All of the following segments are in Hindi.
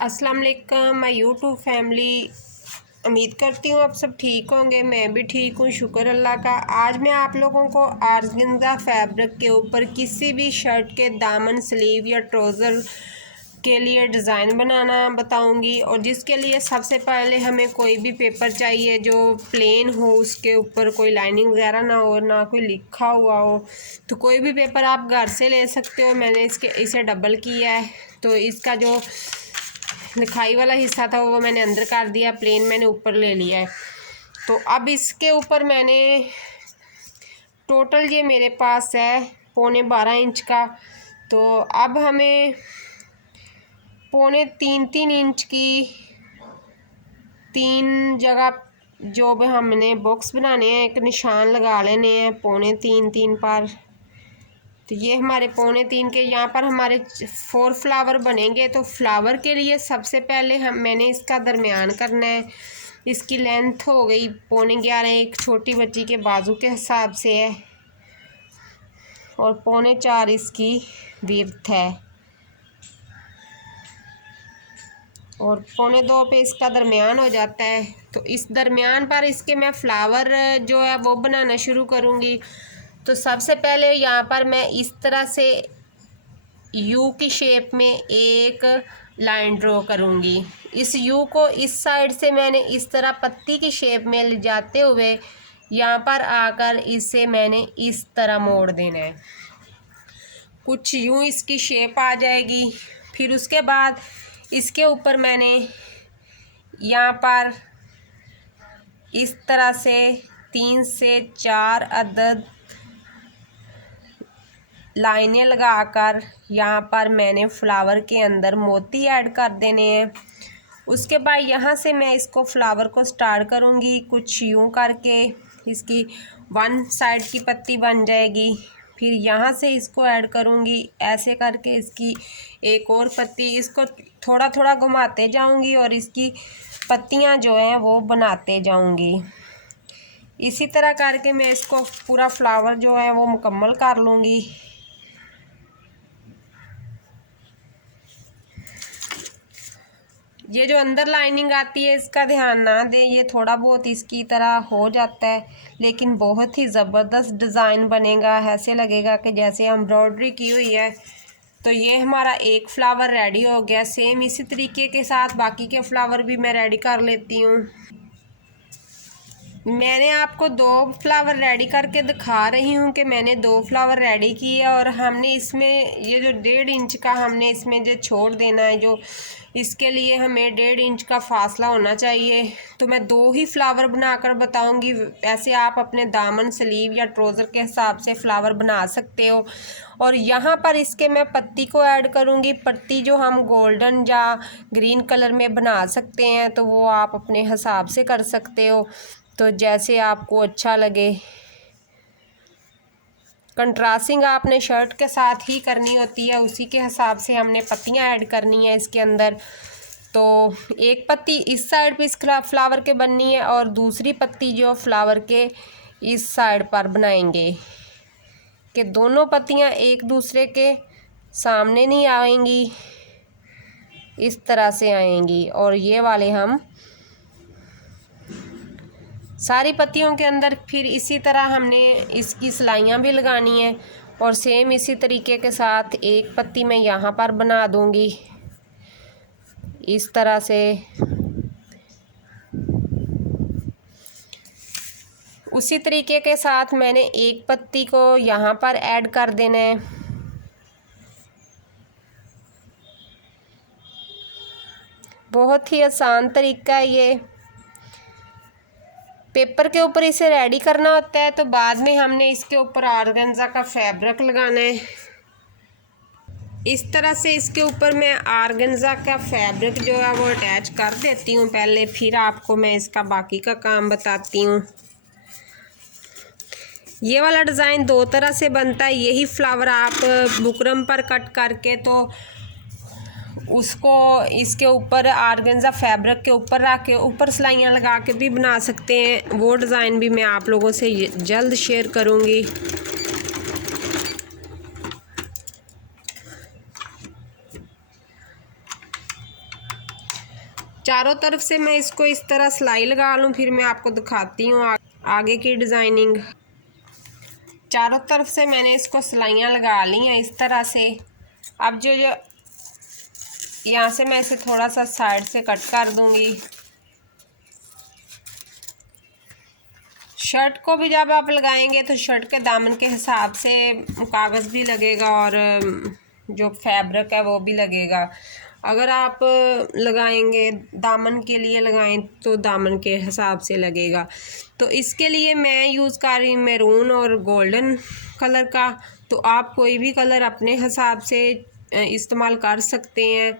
अस्सलाम वालेकुम माय यूट्यूब फैमिली। उम्मीद करती हूँ आप सब ठीक होंगे। मैं भी ठीक हूँ, शुक्र अल्लाह का। आज मैं आप लोगों को ऑर्गेन्जा फैब्रिक के ऊपर किसी भी शर्ट के दामन, स्लीव या ट्राउज़र के लिए डिज़ाइन बनाना बताऊंगी। और जिसके लिए सबसे पहले हमें कोई भी पेपर चाहिए जो प्लेन हो, उसके ऊपर कोई लाइनिंग वगैरह ना हो, ना कोई लिखा हुआ हो। तो कोई भी पेपर आप घर से ले सकते हो। मैंने इसे डबल किया है, तो इसका जो लिखाई वाला हिस्सा था वो मैंने अंदर कर दिया, प्लेन मैंने ऊपर ले लिया है। तो अब इसके ऊपर मैंने टोटल ये मेरे पास है 12.25 इंच का। तो अब हमें 3.25 इंच की 3 जगह जो भी हमने बॉक्स बनाने हैं, एक निशान लगा लेने हैं 3.25 पर। तो ये हमारे 3.25 के यहाँ पर हमारे 4 फ्लावर बनेंगे। तो फ्लावर के लिए सबसे पहले मैंने इसका दरमियान करना है। इसकी लेंथ हो गई 11.25, एक छोटी बच्ची के बाजू के हिसाब से है, और 4.25 इसकी विड्थ है, और 2.25 पे इसका दरमियान हो जाता है। तो इस दरमियान पर इसके मैं फ्लावर जो है वो बनाना शुरू करूँगी। तो सबसे पहले यहाँ पर मैं इस तरह से यू की शेप में एक लाइन ड्रॉ करूँगी। इस यू को इस साइड से मैंने इस तरह पत्ती की शेप में ले जाते हुए यहाँ पर आकर इसे मैंने इस तरह मोड़ देना है। कुछ यूँ इसकी शेप आ जाएगी। फिर उसके बाद इसके ऊपर मैंने यहाँ पर इस तरह से 3 से 4 अदद लाइनें लगाकर यहाँ पर मैंने फ्लावर के अंदर मोती ऐड कर देने हैं। उसके बाद यहाँ से मैं इसको फ्लावर को स्टार्ट करूँगी कुछ यूँ करके। इसकी 1 साइड की पत्ती बन जाएगी। फिर यहाँ से इसको ऐड करूँगी, ऐसे करके इसकी एक और पत्ती। इसको थोड़ा थोड़ा घुमाते जाऊँगी और इसकी पत्तियाँ जो हैं वो बनाते जाऊँगी। इसी तरह करके मैं इसको पूरा फ्लावर जो है वो मुकम्मल कर लूँगी। ये जो अंदर लाइनिंग आती है इसका ध्यान ना दें, ये थोड़ा बहुत इसकी तरह हो जाता है, लेकिन बहुत ही ज़बरदस्त डिज़ाइन बनेगा। ऐसे लगेगा कि जैसे एम्ब्रॉयडरी की हुई है। तो ये हमारा एक फ्लावर रेडी हो गया। सेम इसी तरीके के साथ बाकी के फ्लावर भी मैं रेडी कर लेती हूँ। मैंने आपको 2 फ्लावर रेडी करके दिखा रही हूँ कि मैंने 2 फ्लावर रेडी किए, और हमने इसमें ये जो 1.5 इंच का हमने इसमें जो छोड़ देना है, जो इसके लिए हमें 1.5 इंच का फासला होना चाहिए। तो मैं 2 ही फ्लावर बनाकर बताऊंगी। ऐसे आप अपने दामन, स्लीव या ट्राउज़र के हिसाब से फ्लावर बना सकते हो। और यहाँ पर इसके मैं पत्ती को ऐड करूँगी। पत्ती जो हम गोल्डन या ग्रीन कलर में बना सकते हैं, तो वो आप अपने हिसाब से कर सकते हो, तो जैसे आपको अच्छा लगे। कंट्रास्टिंग आपने शर्ट के साथ ही करनी होती है, उसी के हिसाब से हमने पत्तियां ऐड करनी है इसके अंदर। तो एक पत्ती इस साइड पे इस फ्लावर के बननी है, और दूसरी पत्ती जो फ्लावर के इस साइड पर बनाएंगे कि दोनों पत्तियां एक दूसरे के सामने नहीं आएंगी, इस तरह से आएंगी। और ये वाले हम सारी पत्तियों के अंदर फिर इसी तरह हमने इसकी सिलाइयाँ भी लगानी है। और सेम इसी तरीके के साथ एक पत्ती मैं यहाँ पर बना दूँगी इस तरह से। उसी तरीके के साथ मैंने एक पत्ती को यहाँ पर ऐड कर देना है। बहुत ही आसान तरीका है ये। पेपर के ऊपर इसे रेडी करना होता है, तो बाद में हमने इसके ऊपर ऑर्गेन्जा का फैब्रिक लगाना है। इस तरह से इसके ऊपर मैं ऑर्गेन्जा का फैब्रिक जो है वो अटैच कर देती हूँ पहले, फिर आपको मैं इसका बाकी का काम बताती हूँ। ये वाला डिज़ाइन 2 तरह से बनता है। यही फ्लावर आप बुकरम पर कट करके तो उसको इसके ऊपर ऑर्गेन्जा फैब्रिक के ऊपर रख के ऊपर सिलाइयाँ लगा के भी बना सकते हैं। वो डिज़ाइन भी मैं आप लोगों से जल्द शेयर करूँगी। चारों तरफ से मैं इसको इस तरह सिलाई लगा लूँ, फिर मैं आपको दिखाती हूँ आगे की डिज़ाइनिंग। चारों तरफ से मैंने इसको सिलाइयाँ लगा ली हैं इस तरह से। अब जो यहाँ से मैं इसे थोड़ा सा साइड से कट कर दूँगी। शर्ट को भी जब आप लगाएंगे तो शर्ट के दामन के हिसाब से कागज़ भी लगेगा और जो फैब्रिक है वो भी लगेगा। अगर आप लगाएंगे दामन के लिए लगाएं तो दामन के हिसाब से लगेगा। तो इसके लिए मैं यूज़ कर रही हूँ मैरून और गोल्डन कलर का। तो आप कोई भी कलर अपने हिसाब से इस्तेमाल कर सकते हैं।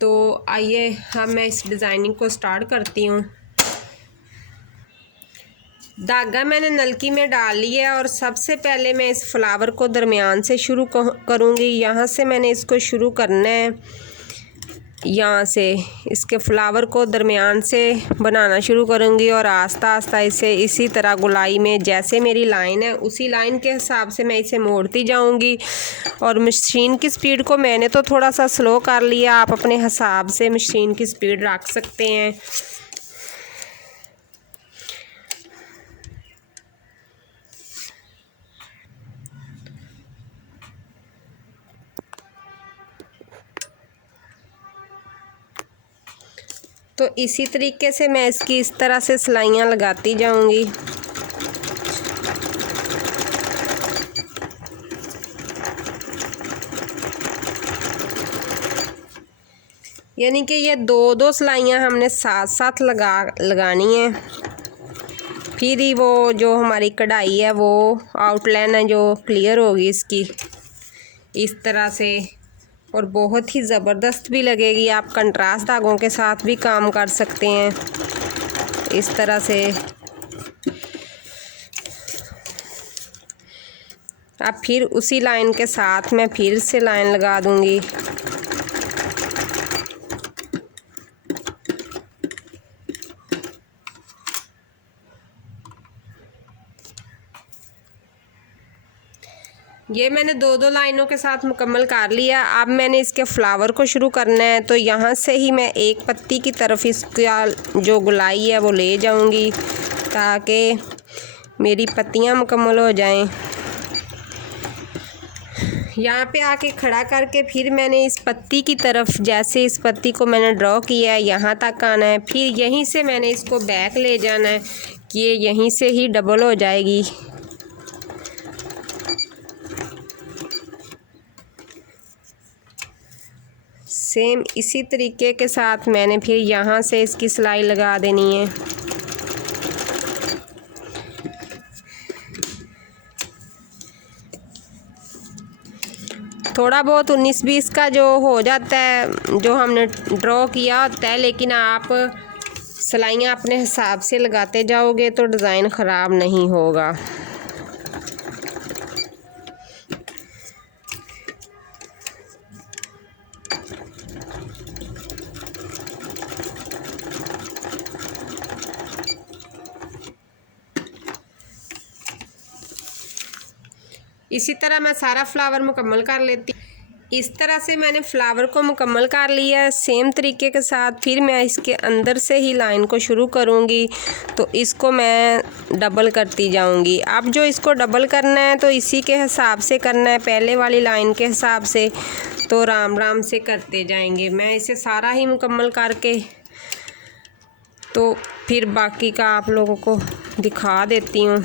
तो आइए अब मैं इस डिज़ाइनिंग को स्टार्ट करती हूँ। धागा मैंने नलकी में डाल लिया है और सबसे पहले मैं इस फ्लावर को दरमियान से शुरू करूँगी। यहाँ से मैंने इसको शुरू करना है, यहाँ से इसके फ्लावर को दरमियान से बनाना शुरू करूँगी और आस्ता आस्ता इसे इसी तरह गोलाई में जैसे मेरी लाइन है उसी लाइन के हिसाब से मैं इसे मोड़ती जाऊँगी। और मशीन की स्पीड को मैंने तो थोड़ा सा स्लो कर लिया, आप अपने हिसाब से मशीन की स्पीड रख सकते हैं। तो इसी तरीके से मैं इसकी इस तरह से सिलाइयाँ लगाती जाऊंगी। यानी कि ये दो दो सिलाइयाँ हमने साथ साथ लगानी है, फिर ही वो जो हमारी कढ़ाई है वो आउटलाइन है जो क्लियर होगी इसकी इस तरह से, और बहुत ही ज़बरदस्त भी लगेगी। आप कंट्रास्ट धागों के साथ भी काम कर सकते हैं इस तरह से। अब फिर उसी लाइन के साथ मैं फिर से लाइन लगा दूंगी। ये मैंने दो दो लाइनों के साथ मुकम्मल कर लिया। अब मैंने इसके फ्लावर को शुरू करना है। तो यहाँ से ही मैं एक पत्ती की तरफ इसका जो गुलाई है वो ले जाऊँगी ताकि मेरी पत्तियाँ मुकम्मल हो जाएं। यहाँ पे आके खड़ा करके फिर मैंने इस पत्ती की तरफ, जैसे इस पत्ती को मैंने ड्रॉ किया है यहाँ तक आना है, फिर यहीं से मैंने इसको बैक ले जाना है कि ये यहीं से ही डबल हो जाएगी। सेम इसी तरीके के साथ मैंने फिर यहाँ से इसकी सिलाई लगा देनी है। थोड़ा बहुत 19-20 का जो हो जाता है जो हमने ड्रॉ किया होता है, लेकिन आप सिलाइयाँ अपने हिसाब से लगाते जाओगे तो डिज़ाइन ख़राब नहीं होगा। इसी तरह मैं सारा फ्लावर मुकम्मल कर लेती। इस तरह से मैंने फ्लावर को मुकम्मल कर लिया। सेम तरीके के साथ फिर मैं इसके अंदर से ही लाइन को शुरू करूँगी। तो इसको मैं डबल करती जाऊँगी। अब जो इसको डबल करना है तो इसी के हिसाब से करना है, पहले वाली लाइन के हिसाब से। तो राम राम से करते जाएंगे। मैं इसे सारा ही मुकम्मल करके तो फिर बाकी का आप लोगों को दिखा देती हूँ।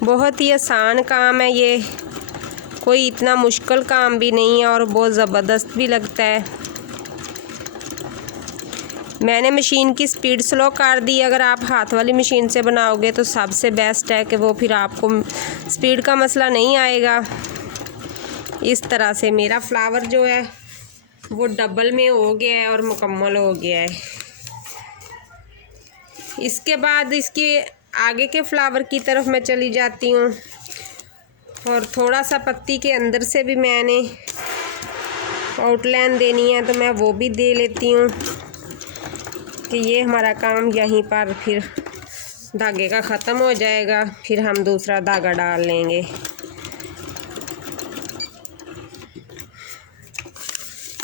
बहुत ही आसान काम है ये, कोई इतना मुश्किल काम भी नहीं है और बहुत ज़बरदस्त भी लगता है। मैंने मशीन की स्पीड स्लो कर दी। अगर आप हाथ वाली मशीन से बनाओगे तो सबसे बेस्ट है कि वो फिर आपको स्पीड का मसला नहीं आएगा। इस तरह से मेरा फ्लावर जो है वो डबल में हो गया है और मुकम्मल हो गया है। इसके बाद इसके आगे के फ्लावर की तरफ मैं चली जाती हूँ और थोड़ा सा पत्ती के अंदर से भी मैंने आउटलाइन देनी है तो मैं वो भी दे लेती हूँ कि ये हमारा काम यहीं पर फिर धागे का ख़त्म हो जाएगा। फिर हम दूसरा धागा डाल लेंगे।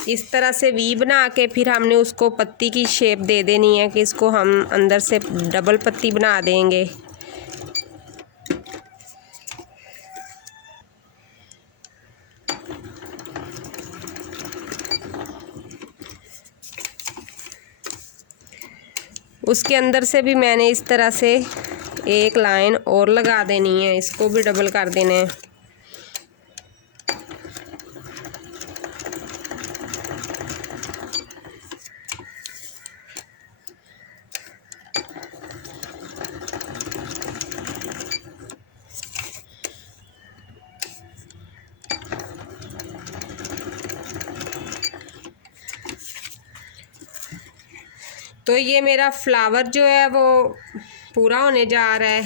इस तरह से वी बना के फिर हमने उसको पत्ती की शेप दे देनी है कि इसको हम अंदर से डबल पत्ती बना देंगे। उसके अंदर से भी मैंने इस तरह से एक लाइन और लगा देनी है, इसको भी डबल कर देना है। तो ये मेरा फ्लावर जो है वो पूरा होने जा रहा है।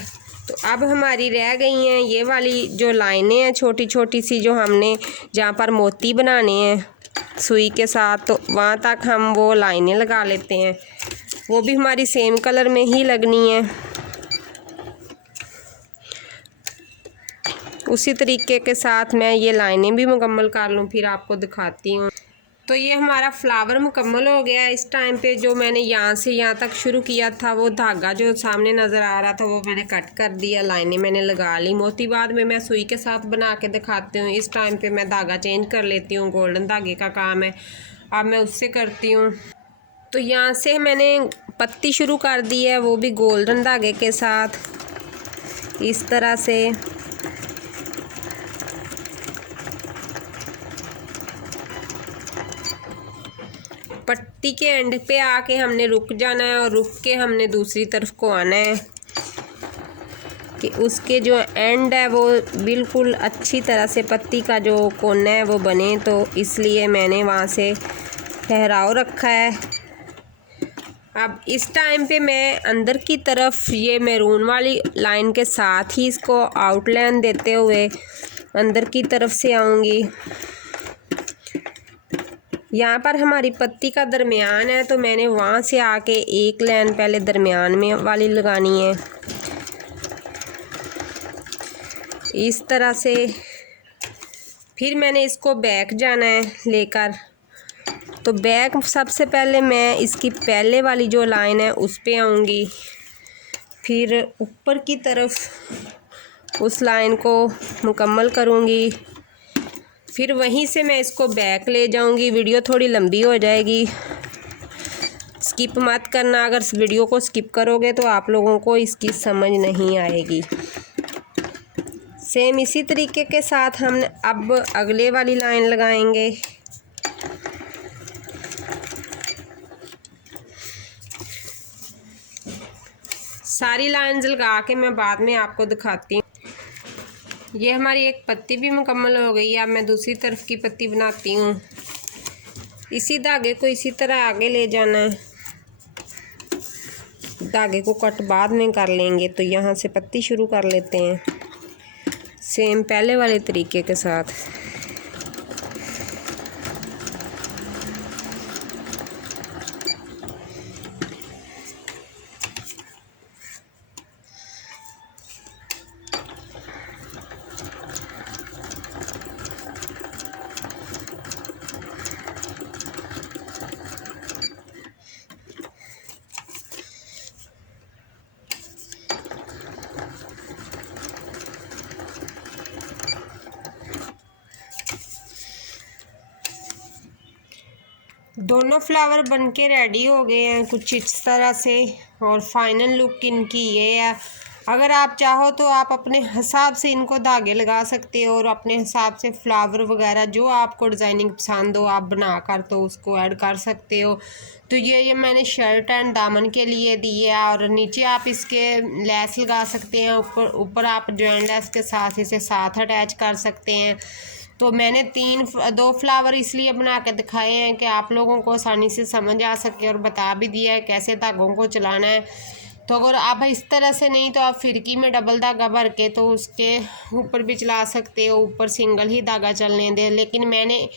तो अब हमारी रह गई हैं ये वाली जो लाइनें हैं छोटी छोटी सी, जो हमने जहाँ पर मोती बनाने हैं सुई के साथ, तो वहाँ तक हम वो लाइनें लगा लेते हैं। वो भी हमारी सेम कलर में ही लगनी है। उसी तरीके के साथ मैं ये लाइनें भी मुकम्मल कर लूँ, फिर आपको दिखाती हूँ। तो ये हमारा फ्लावर मुकम्मल हो गया। इस टाइम पे जो मैंने यहाँ से यहाँ तक शुरू किया था, वो धागा जो सामने नज़र आ रहा था वो मैंने कट कर दिया, लाइनें मैंने लगा ली। मोती बाद में मैं सुई के साथ बना के दिखाती हूँ। इस टाइम पे मैं धागा चेंज कर लेती हूँ, गोल्डन धागे का काम है, अब मैं उससे करती हूँ। तो यहाँ से मैंने पत्ती शुरू कर दी है, वो भी गोल्डन धागे के साथ इस तरह से। पट्टी के एंड पे आके हमने रुक जाना है और रुक के हमने दूसरी तरफ को आना है कि उसके जो एंड है वो बिल्कुल अच्छी तरह से पत्ती का जो कोना है वो बने। तो इसलिए मैंने वहाँ से ठहराव रखा है। अब इस टाइम पे मैं अंदर की तरफ ये मैरून वाली लाइन के साथ ही इसको आउटलाइन देते हुए अंदर की तरफ से आऊँगी। यहाँ पर हमारी पत्ती का दरमियान है, तो मैंने वहाँ से आके एक लाइन पहले दरमियान में वाली लगानी है इस तरह से। फिर मैंने इसको बैक जाना है लेकर। तो बैक सबसे पहले मैं इसकी पहले वाली जो लाइन है उस पे आऊँगी, फिर ऊपर की तरफ उस लाइन को मुकम्मल करूँगी, फिर वहीं से मैं इसको बैक ले जाऊंगी। वीडियो थोड़ी लंबी हो जाएगी, स्किप मत करना। अगर वीडियो को स्किप करोगे तो आप लोगों को इसकी समझ नहीं आएगी। सेम इसी तरीके के साथ हम अब अगले वाली लाइन लगाएंगे। सारी लाइंस लगा के मैं बाद में आपको दिखाती हूँ। ये हमारी एक पत्ती भी मुकम्मल हो गई है। अब मैं दूसरी तरफ की पत्ती बनाती हूँ। इसी धागे को इसी तरह आगे ले जाना है। धागे को कट बाद में कर लेंगे। तो यहाँ से पत्ती शुरू कर लेते हैं सेम पहले वाले तरीके के साथ। दोनों फ्लावर बनके रेडी हो गए हैं कुछ इस तरह से, और फाइनल लुक इनकी ये है। अगर आप चाहो तो आप अपने हिसाब से इनको धागे लगा सकते हो और अपने हिसाब से फ्लावर वगैरह जो आपको डिज़ाइनिंग पसंद हो आप बना कर तो उसको ऐड कर सकते हो। तो ये मैंने शर्ट एंड दामन के लिए दी है, और नीचे आप इसके लेस लगा सकते हैं। ऊपर आप जॉइंट लेस के साथ इसे साथ अटैच कर सकते हैं। तो मैंने दो फ्लावर इसलिए बना के दिखाए हैं कि आप लोगों को आसानी से समझ आ सके, और बता भी दिया है कैसे धागों को चलाना है। तो अगर आप इस तरह से नहीं तो आप फिरकी में डबल धागा भर के तो उसके ऊपर भी चला सकते हो, ऊपर सिंगल ही धागा चलने दे। लेकिन मैंने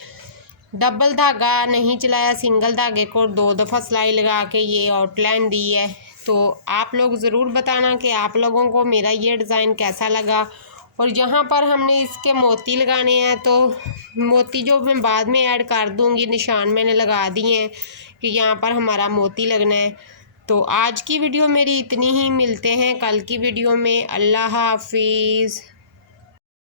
डबल धागा नहीं चलाया, सिंगल धागे को 2 दफ़ा सिलाई लगा के ये आउटलाइन दी है। तो आप लोग ज़रूर बताना कि आप लोगों को मेरा ये डिज़ाइन कैसा लगा। और यहाँ पर हमने इसके मोती लगाने हैं, तो मोती जो मैं बाद में ऐड कर दूँगी, निशान मैंने लगा दिए हैं कि यहाँ पर हमारा मोती लगना है। तो आज की वीडियो मेरी इतनी ही, मिलते हैं कल की वीडियो में। अल्लाह हाफिज़।